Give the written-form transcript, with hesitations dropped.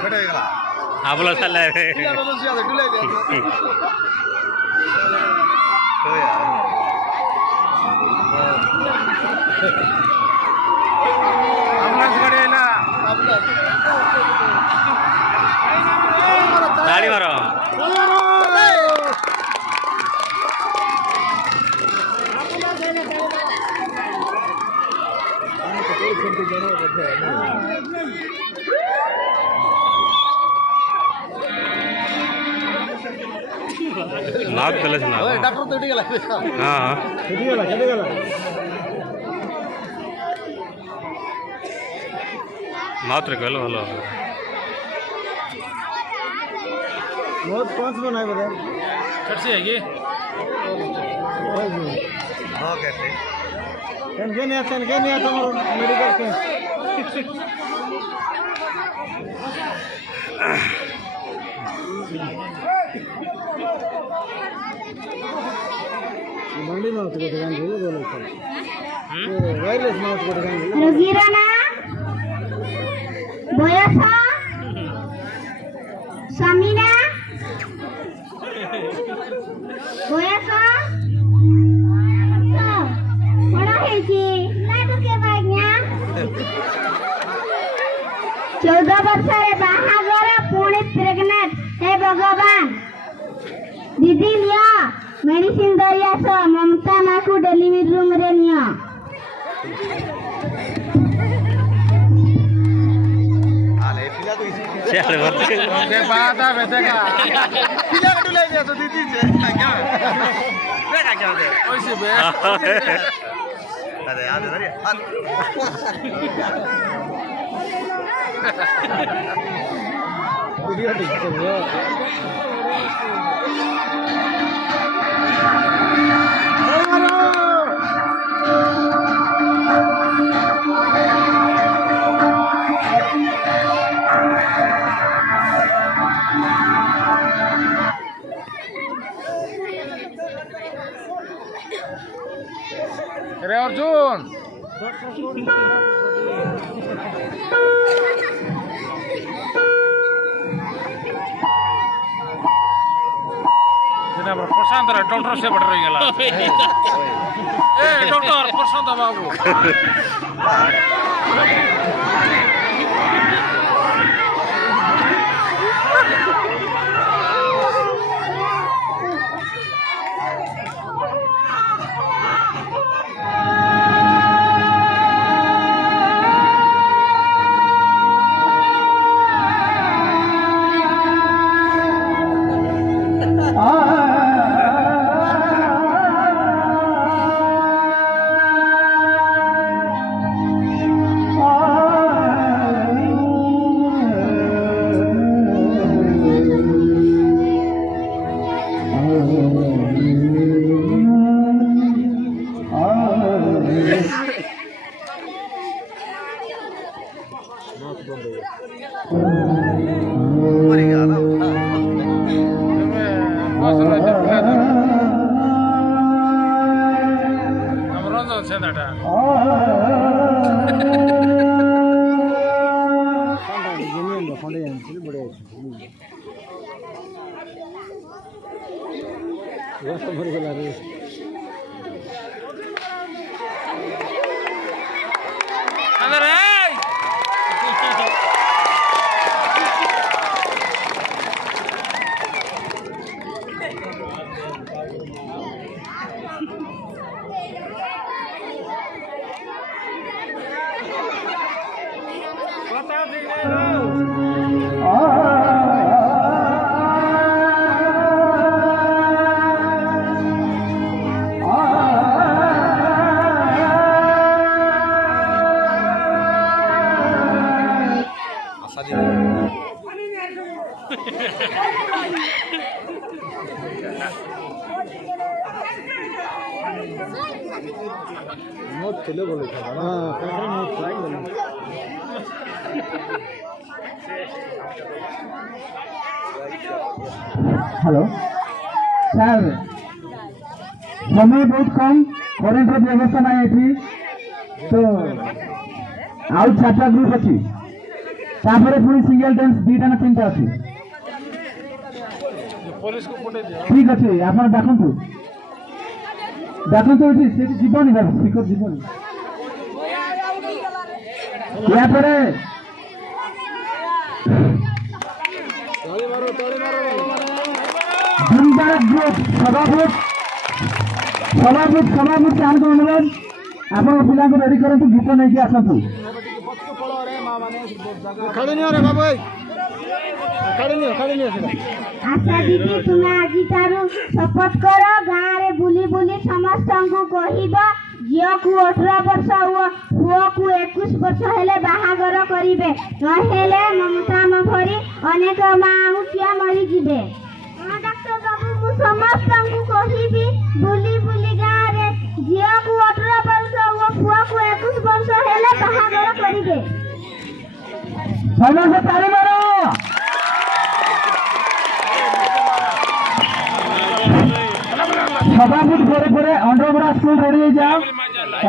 आपलो चाललाय गाडी मारो नाक गलत ना डॉक्टर तो उठी गला हां उठी गला मात्र गल हलो बहुत पांच बनाए बता चर्ची है ये ओके नहीं आता मेडिकल के मंडी में उसको दुकान बोलो बोलो वायरलेस में उसको दुकान बोलो रजीराना बयसा समीना बयसा बड़ा है जी लाडू के बागना 14 वर्षरे बाहागर पुणे प्रेग्नेंट हे भगवान दीदी लिया मेडिसिन दरिया सो ममता माँ को डिलीवरी रूम रे निया चल बच्चे के बात है बेटा पिला कटू ले गया तो दीदी से क्या देखा क्या दे ओसे बे अरे याद है वीडियो ठीक है अरे अर्जुन प्रशांत डॉक्टर से बढ़ रही गला ए डॉक्टर प्रशांत बाबू हेलो सर समय बहुत कम करेन्ट व्यवस्था ना ये तो आउ 4टा ग्रुप अच्छी तापर पुणी सिंगल डांस दीटा ना तीन अच्छी ठीक अच्छे आप देखु देखु ये जीवन शिखर जीवन यापर ग्रुप सभापति सभापति को अनुरोध आप पिला रेडी करूँ गीत नहीं आसतु आशा दीदी तुम्हें आज शपथ कर गाँव रे बुली बुली समस्त को कहब झील को 18 वर्ष पुओ को 21 वर्ष हेले बाहागर करिवे नहेले ममता भरी अनेक माँ किया मरी जिबे डॉक्टर बाबू मु समस्त को कहबी बुली बुली गाँव रे झील को 18 वर्ष पुओ को 21 वर्ष हेले बाहागर करिवे समस्त ताली मारो सभापति घरे घरे अंडरग्राउंड स्कूल रेडी जाओ